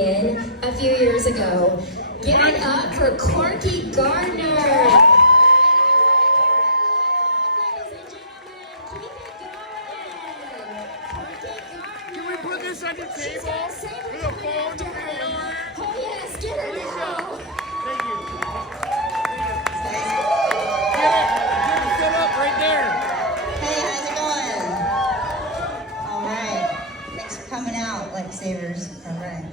in a few years ago. Give it up for Corky Gardner. Can we put this on the table with a phone to her? Oh yes, get her now. Thank you. Get it set up right there. Hey, how's it going? All right. Thanks for coming out, lifesavers. All right.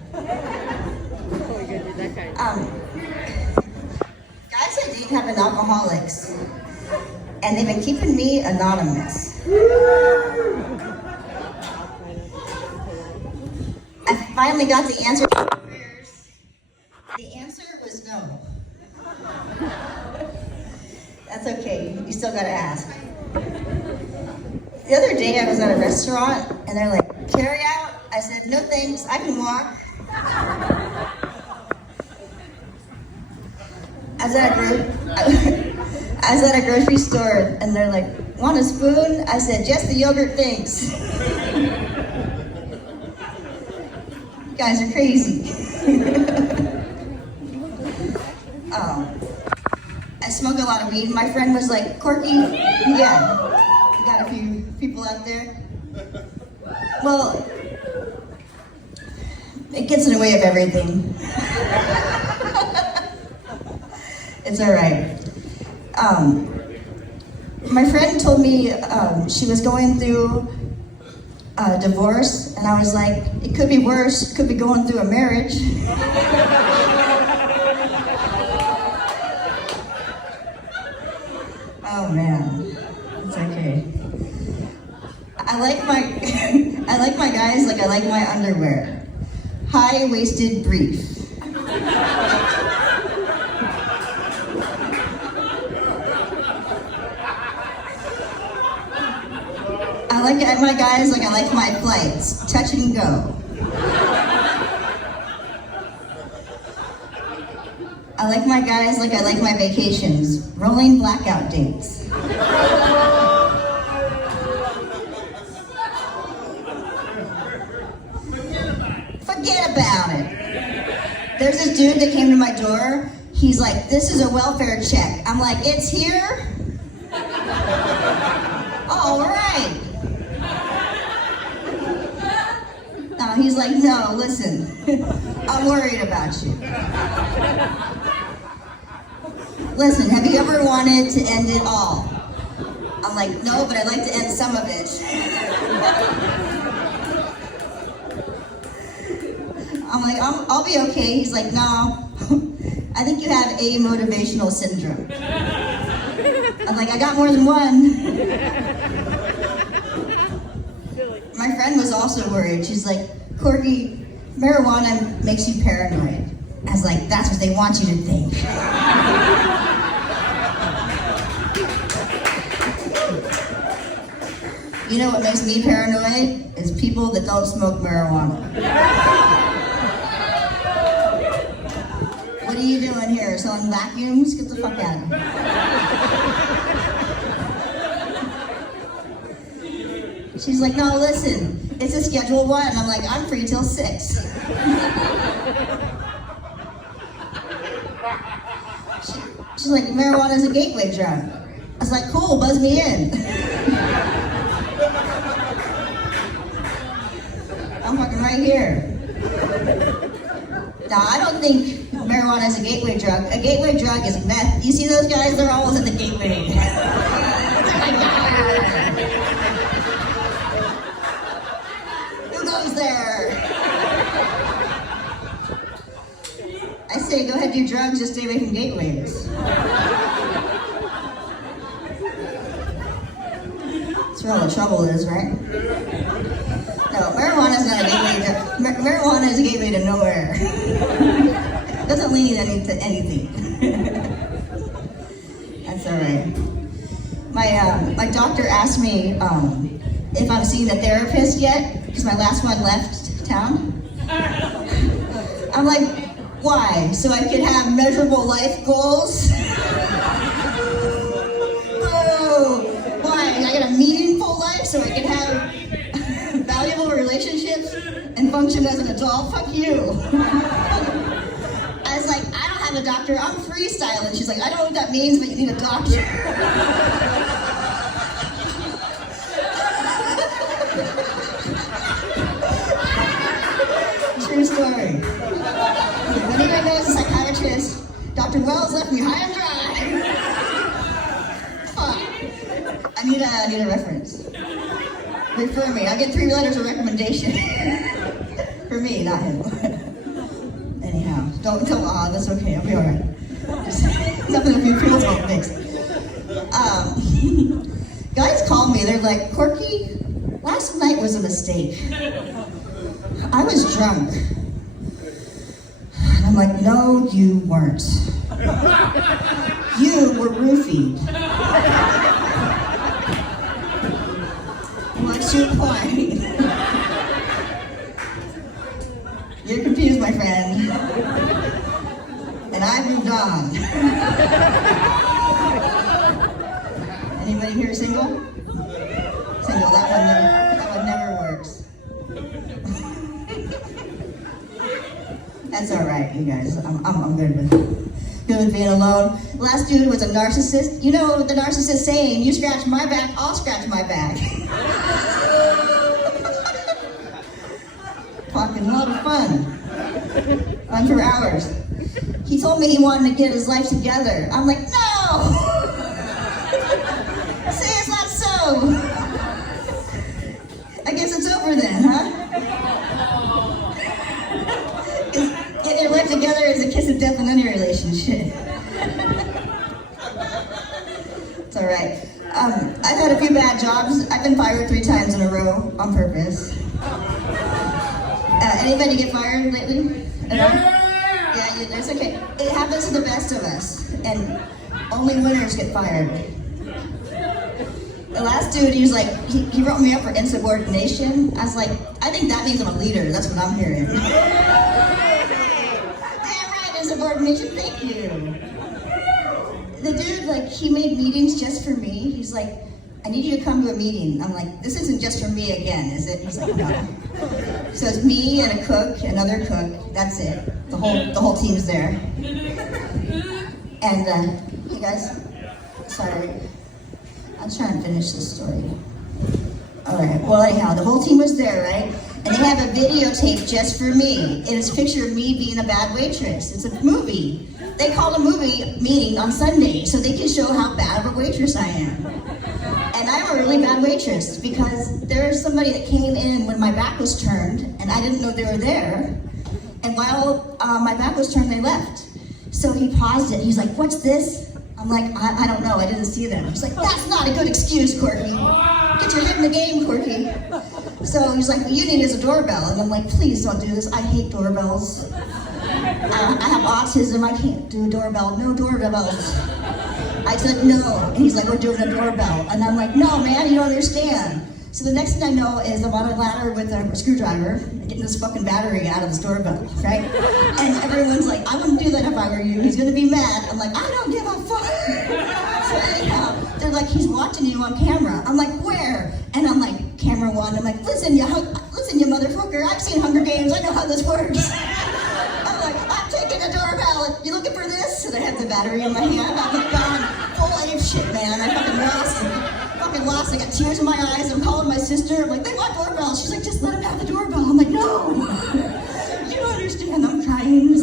Guys I date have been alcoholics, and they've been keeping me anonymous. I finally got the answer to my prayers. The answer was no. That's okay. You still gotta ask. The other day I was at a restaurant and they're like, carry out? I said, no thanks, I can walk. I was at a grocery store and they're like, want a spoon? I said, just the yogurt, thanks. You guys are crazy. I smoke a lot of weed. My friend was like, Corky, yeah, you got a few people out there. Well, it gets in the way of everything. It's all right. My friend told me she was going through a divorce, and I was like, it could be worse. It could be going through a marriage. Oh man, it's okay. I like my guys like I like my underwear. High-waisted brief. I like my guys like I like my flights. Touch and go. I like my guys like I like my vacations. Rolling blackout dates. Forget about it. There's this dude that came to my door. He's like, this is a welfare check. I'm like, it's here? All right. No, he's like, no, listen. I'm worried about you. Listen, have you ever wanted to end it all? I'm like, no, but I'd like to end some of it. I'm like, I'll be okay. He's like, no, I think you have amotivational syndrome. I'm like, I got more than one. My friend was also worried. She's like, Corky, marijuana makes you paranoid. I was like, that's what they want you to think. You know what makes me paranoid? Is people that don't smoke marijuana. What are you doing here? Selling vacuums? Get the fuck out of here. She's like, no, listen, it's a Schedule 1. I'm like, I'm free till 6. She's like, marijuana's a gateway drug. I was like, cool, buzz me in. I'm fucking right here. No, I don't think marijuana is a gateway drug. A gateway drug is meth. You see those guys? They're always at the gateway. Who goes there? I say, go ahead, do drugs, just stay away from gateways. That's where all the trouble is, right? No, marijuana is not a gateway. Marijuana is a gateway to nowhere. It doesn't lead to anything. That's all right. My doctor asked me if I'm seeing a therapist yet, because my last one left town. I'm like, why? So I could have measurable life goals? Oh, why? I got a meaningful life so I can have valuable relationships and can function as an adult. Fuck you. I was like, I don't have a doctor, I'm freestyling. She's like, I don't know what that means, but you need a doctor. True story. If anybody knows a psychiatrist, Dr. Wells left me high and dry. Fuck. I need a reference. Refer me. I get 3 letters of recommendation. For me, not him. Anyhow, don't, that's okay, I'll be alright. Just nothing a few pills won't fix. Guys call me, they're like, Corky, last night was a mistake. I was drunk. And I'm like, no, you weren't. You were roofied. What's your point? You're confused, my friend. And I moved on. Anybody here single? Single, that one never works. That's all right, you guys. I'm good with being alone. The last dude was a narcissist. You know the narcissist saying, you scratch my back, I'll scratch my back. Fucking a lot of fun. Fun for hours. He told me he wanted to get his life together. I'm like, no! Say it's not so. I guess it's over then, huh? Getting your life together is a kiss of death in any relationship. It's all right. I've had a few bad jobs. I've been fired 3 times in a row on purpose. Anybody get fired lately? Yeah, that's okay. It happens to the best of us, and only winners get fired. The last dude, he was like, he wrote me up for insubordination. I was like, I think that means I'm a leader. That's what I'm hearing. Damn right, insubordination. Thank you. The dude, like, he made meetings just for me. He's like, I need you to come to a meeting. I'm like, this isn't just for me again, is it? He's like, no. So it's me and a cook, another cook. That's it. The whole team's there. And hey guys, sorry. I'll try and finish this story. All right. Well, anyhow, the whole team was there, right? And they have a videotape just for me. It is a picture of me being a bad waitress. It's a movie. They called a movie meeting on Sunday so they can show how bad of a waitress I am. And I'm a really bad waitress because there's somebody that came in when my back was turned and I didn't know they were there. And while my back was turned, they left. So he paused it. He's like, what's this? I'm like, I don't know. I didn't see them. He's like, that's not a good excuse, Corky. Get your head in the game, Corky. So he's like, what you need is a doorbell. And I'm like, please don't do this. I hate doorbells. I have autism. I can't do a doorbell. No doorbells. I said no, and he's like, we're doing a doorbell. And I'm like, no, man, you don't understand. So the next thing I know is I'm on a ladder with a screwdriver, getting this fucking battery out of this doorbell, right? And everyone's like, I wouldn't do that if I were you. He's gonna be mad. I'm like, I don't give a fuck. So anyhow, they're like, he's watching you on camera. I'm like, where? And I'm like, camera 1. I'm like, listen, you motherfucker. I've seen Hunger Games. I know how this works. I'm like, I'm taking a doorbell. You looking for this? And I have the battery in my hand. I'm like, God, full ape shit, man. I fucking lost. I got tears in my eyes. I'm calling my sister. I'm like, they want doorbell. She's like, just let him have the doorbell. I'm like, no. You don't understand. I'm crying.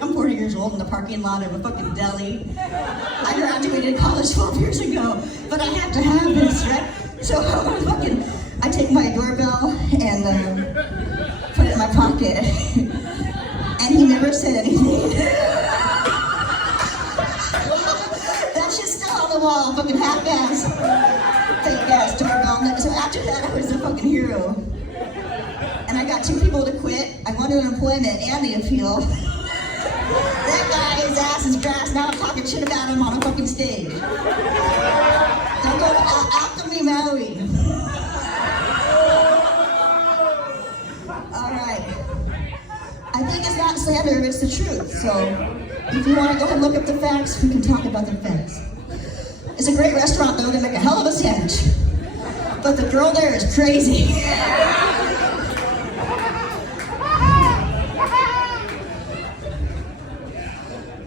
I'm 40 years old in the parking lot of a fucking deli. I graduated college 12 years ago, but I have to have this, right? So I take my doorbell and put it in my pocket. And he never said anything. That shit's still on the wall, fucking half-ass. Fake ass doorbell. So after that, I was a fucking hero. And I got 2 people to quit. I wanted unemployment and the appeal. That guy, his ass is grass. Now I'm talking shit about him on a fucking stage. Don't go to Alchemy Maui. All right. I think it's not slander, it's the truth. So if you want to go and look up the facts, we can talk about the facts. It's a great restaurant, though. They make a hell of a sandwich. But the girl there is crazy.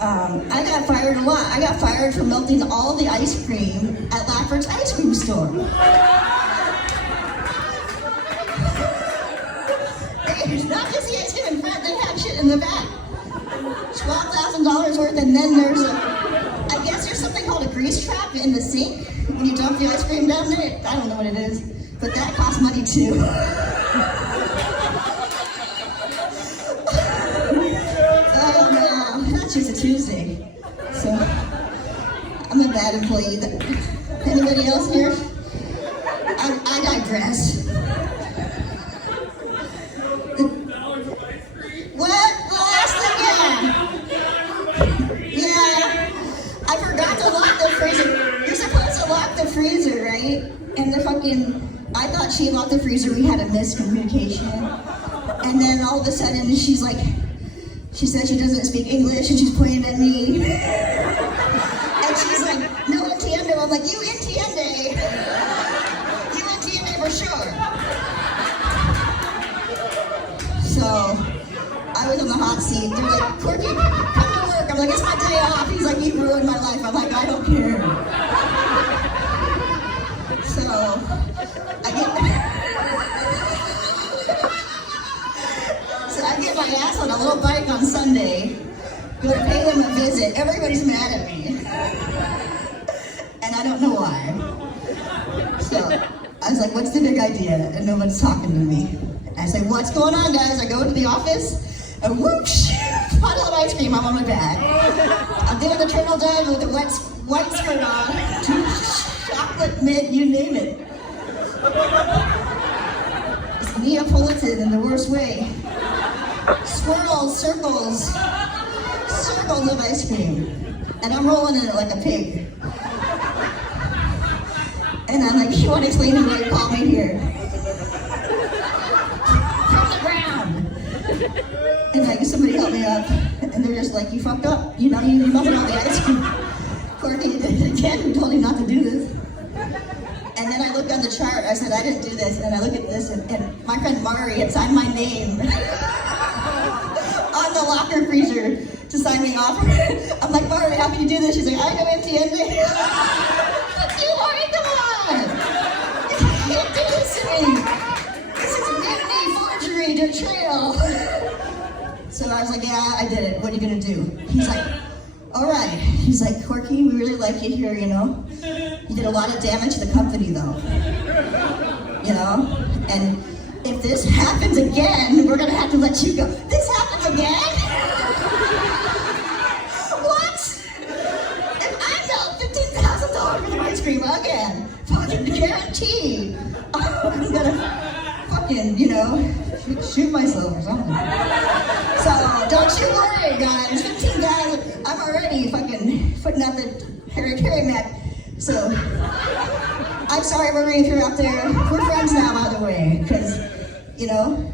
I got fired a lot. I got fired for melting all the ice cream at Laffert's ice cream store. It's not just the ice cream in front, they have shit in the back. $12,000 worth, and then there's I guess there's something called a grease trap in the sink when you dump the ice cream down there. I don't know what it is, but that costs money too. Oh no, that's just a Tuesday. So I'm a bad employee. Anybody else here? I digress. What? The last thing, yeah. I forgot to lock the freezer. You're supposed to lock the freezer, right? And I thought she locked the freezer. We had a miscommunication. And then all of a sudden, she said she doesn't speak English, and she's pointing at me. And she's like, no entiendo. I'm like, you entiende. You entiende for sure. So I was in the hot seat. They're like, Corky, come to work. I'm like, it's my day off. He's like, you ruined my life. I'm like, I don't care. So I get my ass on a little bike on Sunday, go to pay them a visit. Everybody's mad at me. And I don't know why. So I was like, what's the big idea? And nobody's talking to me. I say, what's going on, guys? I go into the office, and whoosh, puddle of ice cream. I'm on my back. I'm doing the turtle dive with the white skirt on, chocolate mint, you name it. It's Neapolitan in the worst way. Swirls, circles of ice cream, and I'm rolling in it like a pig. And I'm like, you want to explain to me why you called me here? And like, somebody help me up, and they're just like, you fucked up. You know, you melted all the ice cream. Courtney did it again. We told you not to do this. And then I looked on the chart. I said, I didn't do this. And I look at this, and my friend Mari had signed my name on the locker freezer to sign me off. I'm like, Mari, how can you do this? She's like, I know entiende. You Mari, come on. You can't do this to me. This is mutiny, forgery, betrayal. So I was like, yeah, I did it. What are you gonna do? He's like, all right. He's like, Corky, we really like you here, you know? You did a lot of damage to the company, though. You know? And if this happens again, we're gonna have to let you go. This happens again? What? If I sell $15,000 worth of ice cream again, fucking guarantee, I'm gonna fucking, you know, shoot myself or something. So don't you worry, guys. 15,000. I'm already fucking putting out the Harry Mac. So I'm sorry, Marie, if you're out there. We're friends now, by the way, because you know,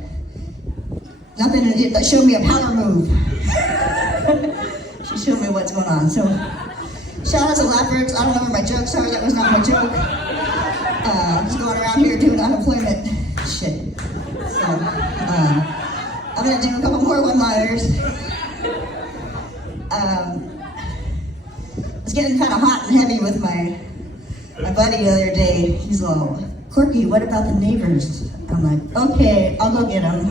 nothing. Showed me a power move. She showed me what's going on. So shout out to Laffert's. I don't know where my jokes are. That was not my joke. Just going around here doing unemployment shit. So I'm gonna do a couple more one-liners. It's getting kind of hot and heavy with my buddy the other day. He's all, Corky, what about the neighbors? I'm like, okay, I'll go get them.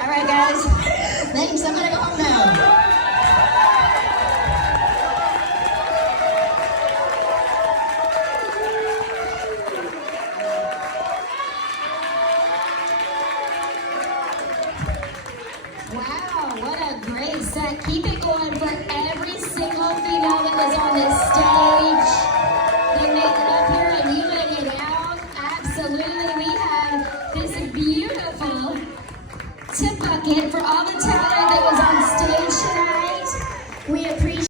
All right, guys. Thanks. I'm gonna go home now. Wow, what a great set. Keep it going for every single female that was on this stage. They made it up here and you made it out. Absolutely. We have this beautiful tip bucket for all the talent.